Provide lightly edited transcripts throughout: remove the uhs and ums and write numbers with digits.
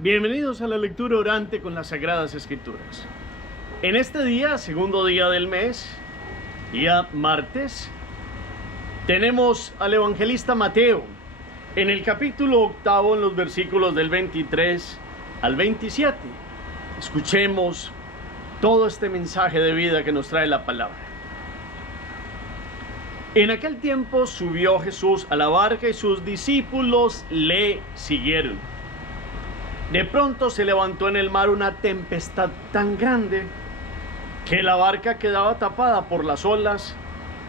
Bienvenidos a la lectura orante con las Sagradas Escrituras. En este día, segundo día del mes, día martes, tenemos al evangelista Mateo en el capítulo 8, en los versículos del 23 al 27. Escuchemos todo este mensaje de vida que nos trae la palabra. En aquel tiempo subió Jesús a la barca y sus discípulos le siguieron. De pronto se levantó en el mar una tempestad tan grande que la barca quedaba tapada por las olas,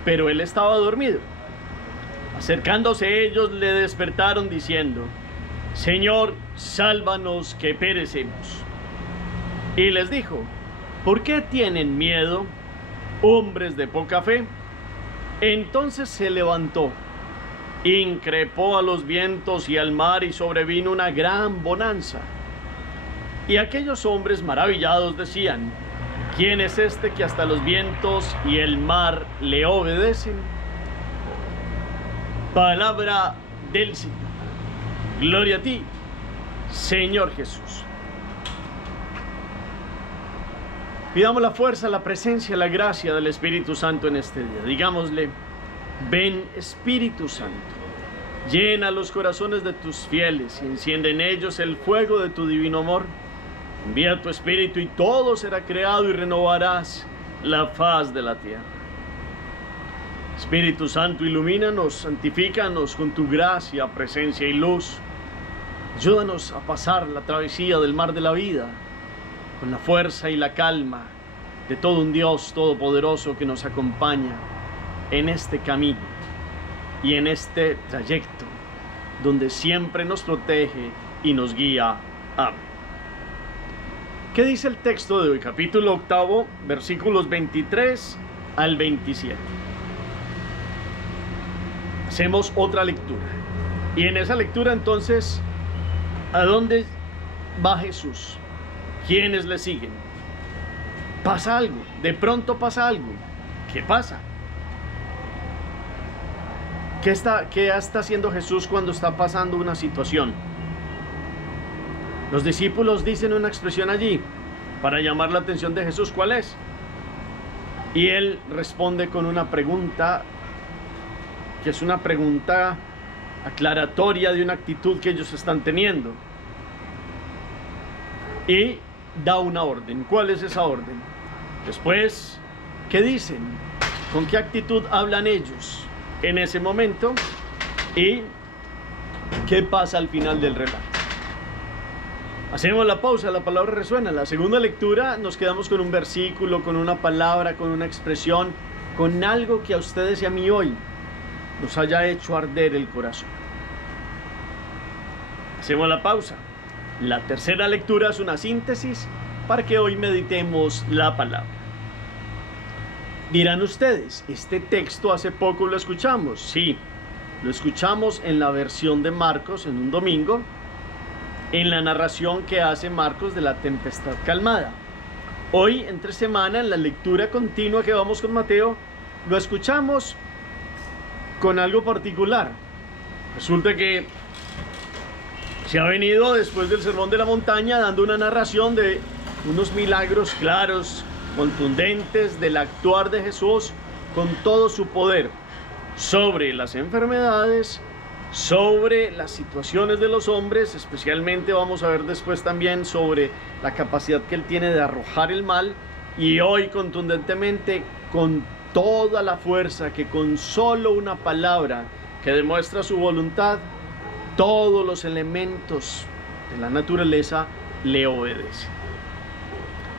pero él estaba dormido. Acercándose ellos le despertaron diciendo: Señor, sálvanos que perecemos. Y les dijo: ¿por qué tienen miedo, hombres de poca fe? Entonces se levantó, increpó a los vientos y al mar, y sobrevino una gran bonanza. Y aquellos hombres maravillados decían: ¿quién es este que hasta los vientos y el mar le obedecen? Palabra del Señor. Gloria a ti, Señor Jesús. Pidamos la fuerza, la presencia, la gracia del Espíritu Santo en este día. Digámosle: ven, Espíritu Santo, llena los corazones de tus fieles y enciende en ellos el fuego de tu divino amor. Envía tu Espíritu y todo será creado y renovarás la faz de la tierra. Espíritu Santo, ilumínanos, santifícanos con tu gracia, presencia y luz. Ayúdanos a pasar la travesía del mar de la vida con la fuerza y la calma de todo un Dios todopoderoso que nos acompaña en este camino y en este trayecto donde siempre nos protege y nos guía. Amén. ¿Qué dice el texto de hoy? Capítulo 8, versículos 23 al 27. Hacemos otra lectura. Y en esa lectura entonces, ¿a dónde va Jesús? ¿Quiénes le siguen? Pasa algo, de pronto pasa algo. ¿Qué pasa? ¿Qué está haciendo Jesús cuando está pasando una situación? Los discípulos dicen una expresión allí para llamar la atención de Jesús. ¿Cuál es? Y él responde con una pregunta que es una pregunta aclaratoria de una actitud que ellos están teniendo. Y da una orden. ¿Cuál es esa orden? Después, ¿qué dicen? ¿Con qué actitud hablan ellos en ese momento? ¿Y qué pasa al final del relato? Hacemos la pausa, la palabra resuena. La segunda lectura nos quedamos con un versículo, con una palabra, con una expresión, con algo que a ustedes y a mí hoy nos haya hecho arder el corazón. Hacemos la pausa. La tercera lectura es una síntesis para que hoy meditemos la palabra. Dirán ustedes, este texto hace poco lo escuchamos. Sí, lo escuchamos en la versión de Marcos en un domingo, en la narración que hace Marcos de la tempestad calmada. Hoy, entre semana, en la lectura continua que vamos con Mateo, lo escuchamos con algo particular. Resulta que se ha venido después del Sermón de la Montaña dando una narración de unos milagros claros, contundentes del actuar de Jesús con todo su poder sobre las enfermedades, sobre las situaciones de los hombres. Especialmente vamos a ver después también sobre la capacidad que él tiene de arrojar el mal, y hoy contundentemente con toda la fuerza que con solo una palabra que demuestra su voluntad, todos los elementos de la naturaleza le obedecen.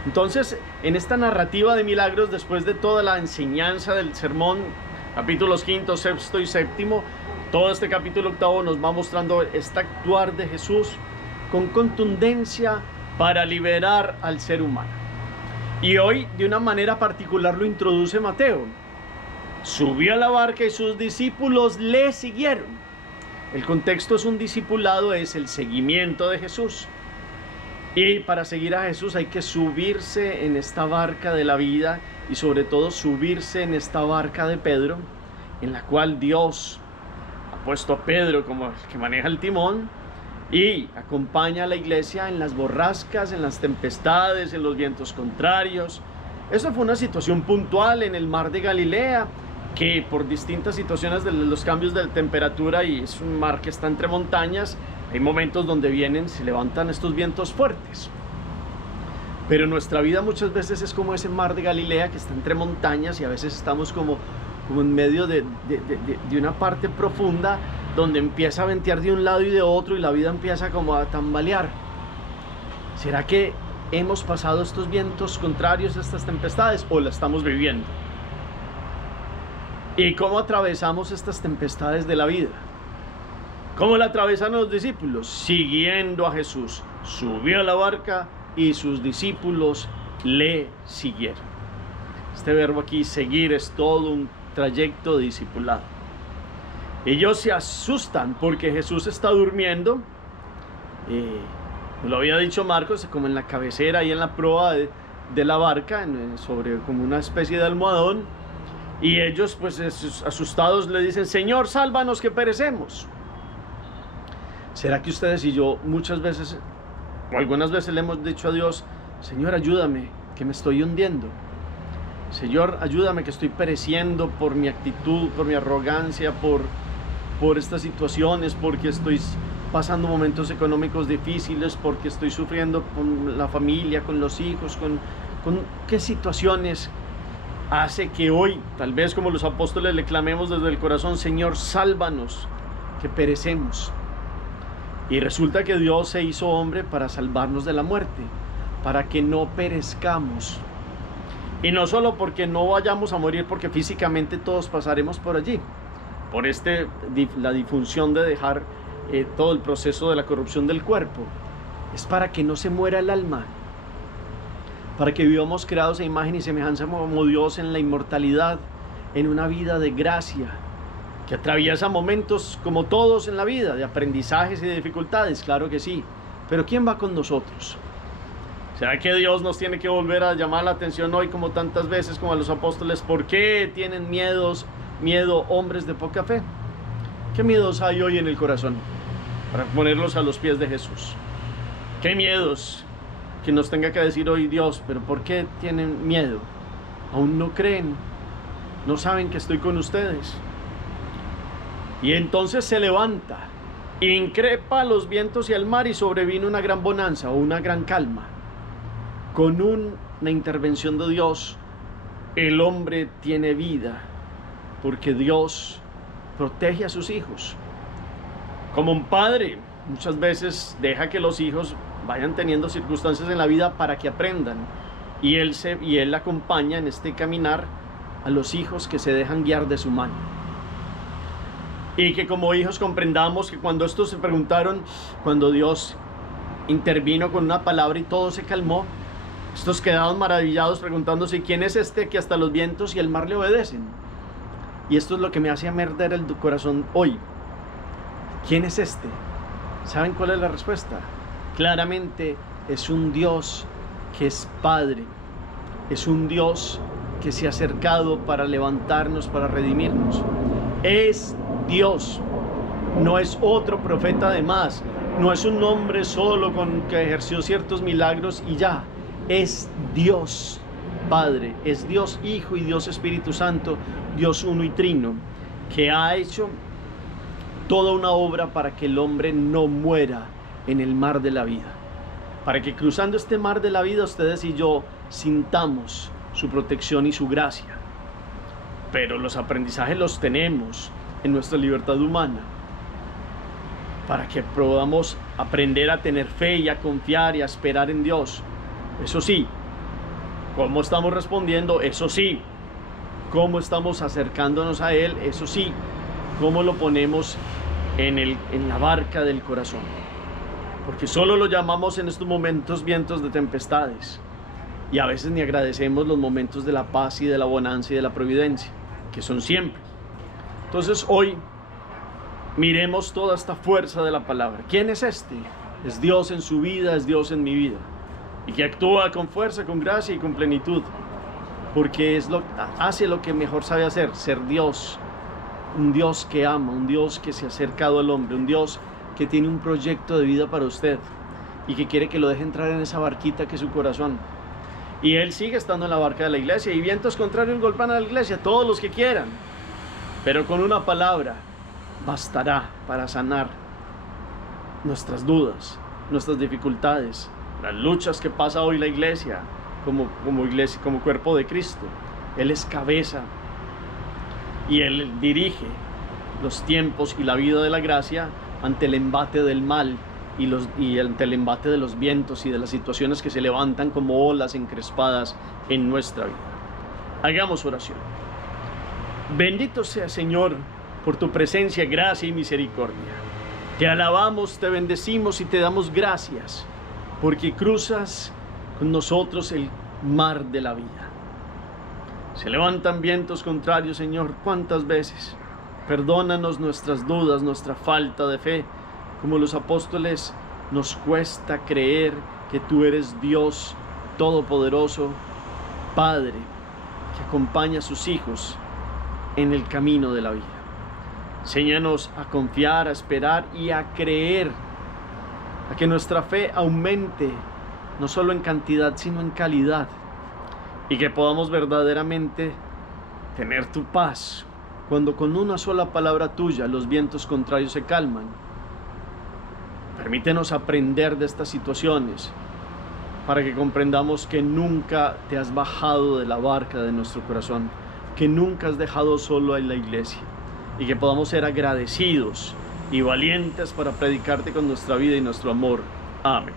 Entonces, en esta narrativa de milagros, después de toda la enseñanza del sermón, capítulos 5, 6 y 7, todo este capítulo 8 nos va mostrando este actuar de Jesús con contundencia para liberar al ser humano. Y hoy, de una manera particular, lo introduce Mateo. Subió a la barca y sus discípulos le siguieron. El contexto es un discipulado, es el seguimiento de Jesús. Y para seguir a Jesús hay que subirse en esta barca de la vida, y sobre todo subirse en esta barca de Pedro, en la cual Dios ha puesto a Pedro como el que maneja el timón, y acompaña a la iglesia en las borrascas, en las tempestades, en los vientos contrarios. Eso fue una situación puntual en el mar de Galilea, que por distintas situaciones de los cambios de temperatura, y es un mar que está entre montañas, hay momentos donde se levantan estos vientos fuertes. Pero nuestra vida muchas veces es como ese mar de Galilea que está entre montañas, y a veces estamos como en medio de una parte profunda donde empieza a ventear de un lado y de otro, y la vida empieza como a tambalear. ¿Será que hemos pasado estos vientos contrarios, estas tempestades, o la estamos viviendo? ¿Y cómo atravesamos estas tempestades de la vida? ¿Cómo la atravesan los discípulos? Siguiendo a Jesús. Subió a la barca y sus discípulos le siguieron. Este verbo aquí, seguir, es todo un trayecto de discipulado. Ellos se asustan porque Jesús está durmiendo. Lo había dicho Marcos, como en la cabecera y en la proa de la barca, sobre como una especie de almohadón. Y ellos, pues asustados, le dicen: Señor, sálvanos que perecemos. ¿Será que ustedes y yo muchas veces, o algunas veces, le hemos dicho a Dios: Señor, ayúdame, que me estoy hundiendo? Señor, ayúdame, que estoy pereciendo por mi actitud, por mi arrogancia, por estas situaciones, porque estoy pasando momentos económicos difíciles, porque estoy sufriendo con la familia, con los hijos, con qué situaciones hace que hoy, tal vez como los apóstoles, le clamemos desde el corazón: Señor, sálvanos, que perecemos. Y resulta que Dios se hizo hombre para salvarnos de la muerte, para que no perezcamos. Y no solo porque no vayamos a morir, porque físicamente todos pasaremos por allí, por la disfunción de dejar todo el proceso de la corrupción del cuerpo. Es para que no se muera el alma, para que vivamos creados a imagen y semejanza como Dios, en la inmortalidad, en una vida de gracia, que atraviesa momentos como todos en la vida, de aprendizajes y de dificultades, claro que sí. Pero ¿quién va con nosotros? ¿Será que Dios nos tiene que volver a llamar la atención hoy, como tantas veces, como a los apóstoles? ¿Por qué tienen miedo hombres de poca fe? ¿Qué miedos hay hoy en el corazón para ponerlos a los pies de Jesús? ¿Qué miedos que nos tenga que decir hoy Dios? ¿Pero por qué tienen miedo? ¿Aún no creen? ¿No saben que estoy con ustedes? Y entonces se levanta, increpa los vientos y al mar, y sobrevino una gran bonanza, o una gran calma. Con una intervención de Dios, el hombre tiene vida, porque Dios protege a sus hijos. Como un padre muchas veces deja que los hijos vayan teniendo circunstancias en la vida para que aprendan, y él acompaña en este caminar a los hijos que se dejan guiar de su mano. Y que como hijos comprendamos que cuando estos se preguntaron, cuando Dios intervino con una palabra y todo se calmó, estos quedaron maravillados preguntándose: ¿quién es este que hasta los vientos y el mar le obedecen? Y esto es lo que me hace arder el corazón hoy. ¿Quién es este? ¿Saben cuál es la respuesta? Claramente es un Dios que es Padre, es un Dios que se ha acercado para levantarnos, para redimirnos. Es Dios, no es otro profeta de más, no es un hombre solo que ejerció ciertos milagros y ya. Es Dios Padre, es Dios Hijo y Dios Espíritu Santo, Dios uno y trino, que ha hecho toda una obra para que el hombre no muera en el mar de la vida, para que cruzando este mar de la vida ustedes y yo sintamos su protección y su gracia. Pero los aprendizajes los tenemos en nuestra libertad humana, para que podamos aprender a tener fe y a confiar y a esperar en Dios. Eso sí, ¿cómo estamos respondiendo? Eso sí, ¿cómo estamos acercándonos a Él? Eso sí, ¿cómo lo ponemos en la barca del corazón? Porque solo lo llamamos en estos momentos vientos de tempestades, y a veces ni agradecemos los momentos de la paz y de la bonanza y de la providencia, que son siempre. Entonces hoy miremos toda esta fuerza de la palabra. ¿Quién es este? Es Dios en su vida, es Dios en mi vida, y que actúa con fuerza, con gracia y con plenitud, porque hace lo que mejor sabe hacer: ser Dios, un Dios que ama, un Dios que se ha acercado al hombre, un Dios que tiene un proyecto de vida para usted y que quiere que lo deje entrar en esa barquita que es su corazón. Y Él sigue estando en la barca de la iglesia, y vientos contrarios golpean a la iglesia, todos los que quieran. Pero con una palabra bastará para sanar nuestras dudas, nuestras dificultades, las luchas que pasa hoy la iglesia como cuerpo de Cristo. Él es cabeza y Él dirige los tiempos y la vida de la gracia ante el embate del mal y ante el embate de los vientos y de las situaciones que se levantan como olas encrespadas en nuestra vida. Hagamos oración. Bendito sea, Señor, por tu presencia, gracia y misericordia. Te alabamos, te bendecimos y te damos gracias porque cruzas con nosotros el mar de la vida. Se levantan vientos contrarios, Señor, ¿cuántas veces? Perdónanos nuestras dudas, nuestra falta de fe. Como los apóstoles, nos cuesta creer que tú eres Dios Todopoderoso, Padre, que acompaña a sus hijos en el camino de la vida. Enséñanos a confiar, a esperar y a creer, a que nuestra fe aumente, no solo en cantidad, sino en calidad, y que podamos verdaderamente tener tu paz, cuando con una sola palabra tuya los vientos contrarios se calman. Permítenos aprender de estas situaciones, para que comprendamos que nunca te has bajado de la barca de nuestro corazón, que nunca has dejado solo a la iglesia, y que podamos ser agradecidos y valientes para predicarte con nuestra vida y nuestro amor. Amén.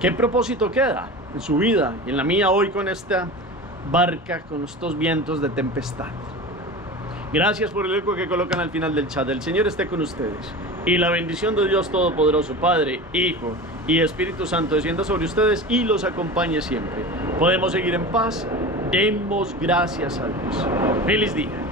¿Qué propósito queda en su vida y en la mía hoy con esta barca, con estos vientos de tempestad? Gracias por el eco que colocan al final del chat. El Señor esté con ustedes y la bendición de Dios Todopoderoso, Padre, Hijo y Espíritu Santo descienda sobre ustedes y los acompañe siempre. Podemos seguir en paz. Demos gracias a Dios. Feliz día.